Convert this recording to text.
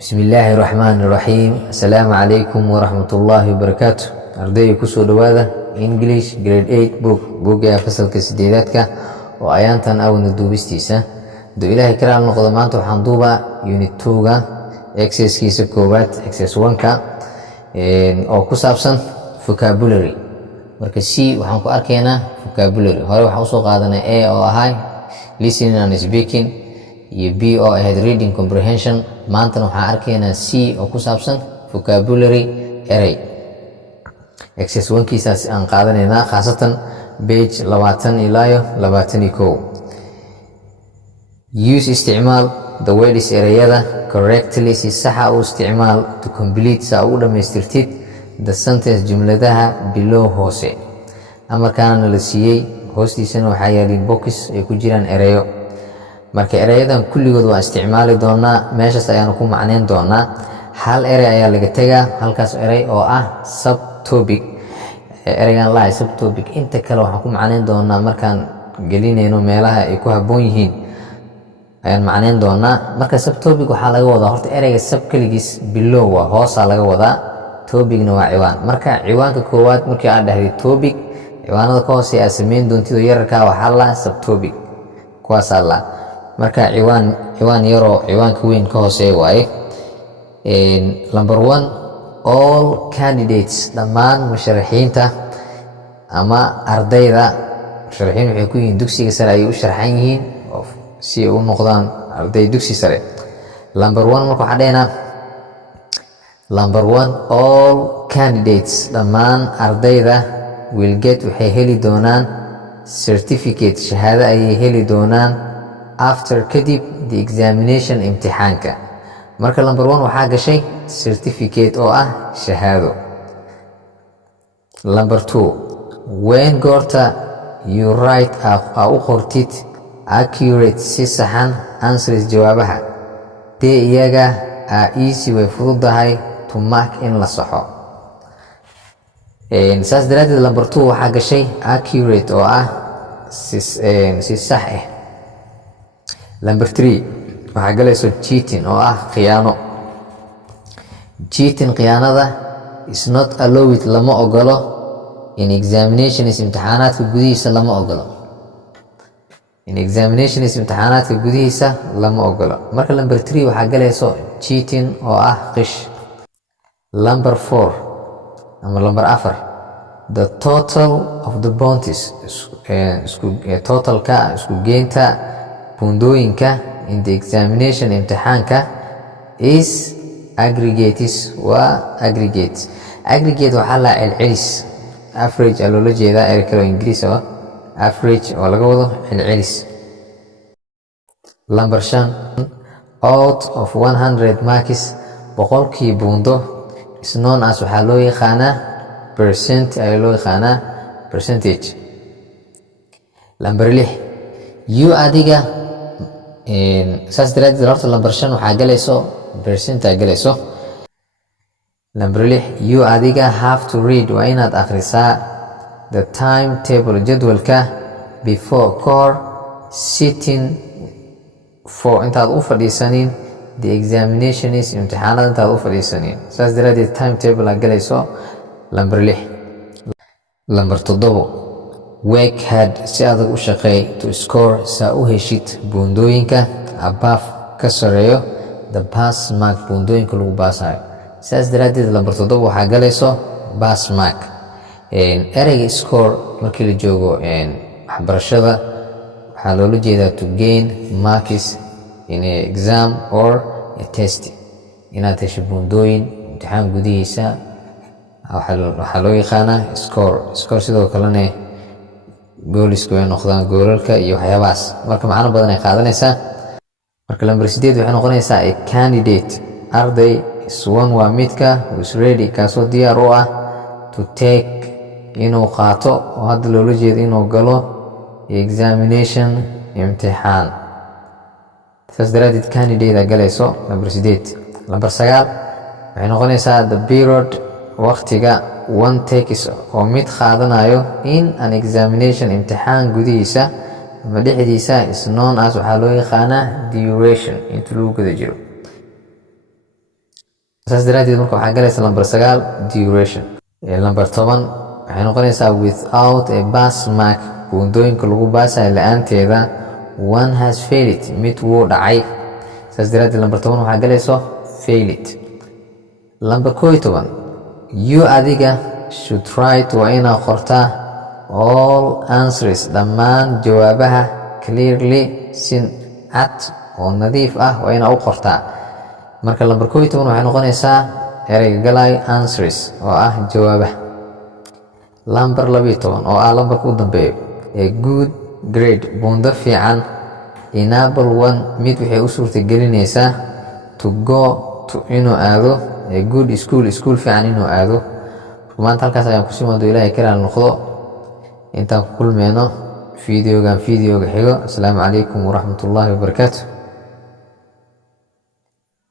Bismillahi Rahmani Rahim. Assalamualaikum warahmatullahi wabarakatuh. Ardayda kusoo dhawaada English Grade 8 buugga fasalka 8-aadka oo ayaantan awna duubistiisa. Duu Ilaahay karaal noqdo maanta waxaan duubaa Unit 2ga exercise-kiisa koowaad exercise 1ka oo ku saabsan vocabulary. Marka C waxaan ku arkaynaa vocabulary. Hore waxaan usoo qaadanay A oo ahay listening and speaking iyo B oo ahayd reading comprehension. Maantana waxaan arkaynaa C oo ku saabsan vocabulary array. Exercise 1kiisaas aan qaadanaynaa khaasatan page 20 ilaa 21. Use isticmaal the words erayada correctly si saxa u isticmaal to complete sa u dhamaystirtid the sentence jumladaha below hoose. Amarkaana la siiyey hoostiisana waxaa yaalin box ay ku jiraan erayo. Marka erayadan kulligood waa isticmaali doonaa, meeshaas ayaanu ku macneyn doonaa. Hal eray ayaa laga tagaa, halkaas eray oo ah subtopic. Eraygan lahay subtopic inta kale waxaan ku macneyn doonaa markaan gelinayno meelaha ay ku habboon yihiin ayaan macneyn doonaa. Marka subtopic waxaa laga wadaa horta erayga sub kaligiis below waa hoosaa laga wadaa, topicna waa ciwaan. Marka ciwaanka koowaad markii aad dhahday topic, ciwaanada ka hooseeya aad samayn doontid oo yararkaa waxaa la subtopic kuwaasaa la. Marka ciwaan yaroo ciwaanka weyn ka hooseeya waaye. Number 1, all candidates, dhammaan musharaxiinta ama ardayda. Musharaxiin waxay ku yihiin dugsiga sare ayay u sharxan yihiin si ay u noqdaan arday dugsi sare. Number 1 marka waxaa dhahaynaa number 1, all candidates, dhammaan ardayda will get, waxay heli doonaan certificate, shahaado ayay heli doonaan after kadib the examination imtixaanka. Marka number 1 waxaa gashay certificate oo ah shahaado. Number 2, when goorta you write u qortid accurate si saxan answers jawaabaha, dee iyaga easy way fududahay to mark in la saxo. Saas daraadeed number 2 waxaa gashay accurate oo ah si sax ah. Number 3 waxaa galayso cheating oo ah khiyaano. Cheating khiyaanada is not allowed, lama ogolo in examinations, imtixaanaadka gudihiisa lama ogolo. In examinations, imtixaanaadka gudihiisa lama ogolo. Marka number 3 waxaa galayso cheating oo ah qish. Number 4 ama number 4, the total of the bounties, totalka isku geynta bundooyinka in the examination imtixaanka is aggregates, waa aggregate. Aggregate waxaa la celcelis, average loola jeedaa eray kale oo Ingiriis ah, average oo laga wado celcelis. Number 5, out of 100 marks, boqolkii buundo is known as, waxaa loo yaqaanaa percent, ayaa loo yaqaanaa percentage. Number 6, you adiga saas daraadeed horta number 5 waxaa galayso percent aa galayso. Number 6, you adiga have to read, waa inaad akhrisaa the timetable, jadwalka before, kahor sitting for, intaad u fadhiisanin the examinations, imtixaanada intaad u fadhiisanin. Saas daraadeed timetable aa galayso number 6. Number 7, work hard, si adag u shaqeey to score, saa u heshid buundooyinka above, ka sareeyo the pass mark, buundooyinka lagu baasayo. Saas daraadeed number 7 waxaa galayso pass mark. Erayga score markii la joogo waxbarashada waxaa loola jeedaa to gain marks in a exam or a test, inaad hesho buundooyin imtixaan gudihiisa waxaa loo yaqaanaa score. Score sidoo kalena gooliska way noqdaan, goolalka iyo waxyaabahaas. Marka macno badan ay qaadanaysaa. Marka number 8 waxay noqonaysaa a candidate, arday is one, waa midka who is ready, kaasoo diyaar u ah to take, inuu qaato oo hadda loola jeedo inuu galo examination, imtixaan. saas daraadeed candidate aa galayso number 8. Number 9 waxay noqonaysaa the period, waqtiga one takes, oo mid qaadanayo in an examination, imtixaan gudihiisa ama dhexdiisa, is known as, waxaa loo yaqaanaa duration, inta lagu guda jiro. saas daraadeed marka waxaa galaysa lambar 9 duration. Lambar 10 waxay noqonaysaa without a pass mark, buundooyinka lagu baasayo la'aanteeda one has failed, mid wuu dhacay. saas daraadeed lambar 10 waxaa galayso failed. lambar 11 you adiga should write, waa inaad qortaa all answers, dhammaan jawaabaha clearly, si cad oo nadiif ah waa inaad u qortaa. marka lambar 11 waxay noqonaysaa ereyga galay answers oo ah jawaabaha. lambar 12 oo ah lambarka u dambeeyo a good grade, buundo fiican. enable one, mid waxay u suurtagelinaysaa to go to, inuu aado a good school, school fiican inuu aado. maanta halkaas ayaan kusii wado, ilaahay karaal noqdo. intaan ku kulmeyno fiidiyoga xigo. asalaamu calaykum waraxmatullaahi wabarakaatu.